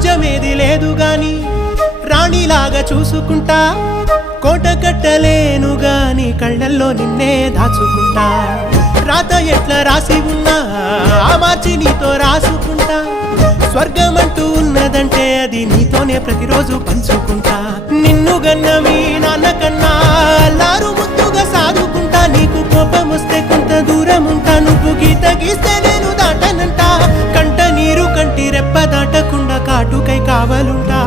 రాజ్యమేది లేదు గాని రాణిలాగా చూసుకుంటా కోట కట్టలేను గాని కళ్ళల్లో నిన్నే దాచుకుంటా రాత ఎట్లా రాసి ఉన్నా ఆ మార్చి నీతో రాసుకుంటా స్వర్గమంటూ ఉన్నదంటే అది నీతోనే ప్రతిరోజు పంచుకుంటా నిన్ను గన్న మీ నాన్న కన్నా లారు ముద్దుగా సాదుకుంటా నీకు కోపం వస్తే కొంత దూరం ఉంటా నువ్వు గీత గీస్తే నేను దాటనంటా కంట నీరు కంటి రెప్ప దాటకుండా కాటుకై కావలుంటా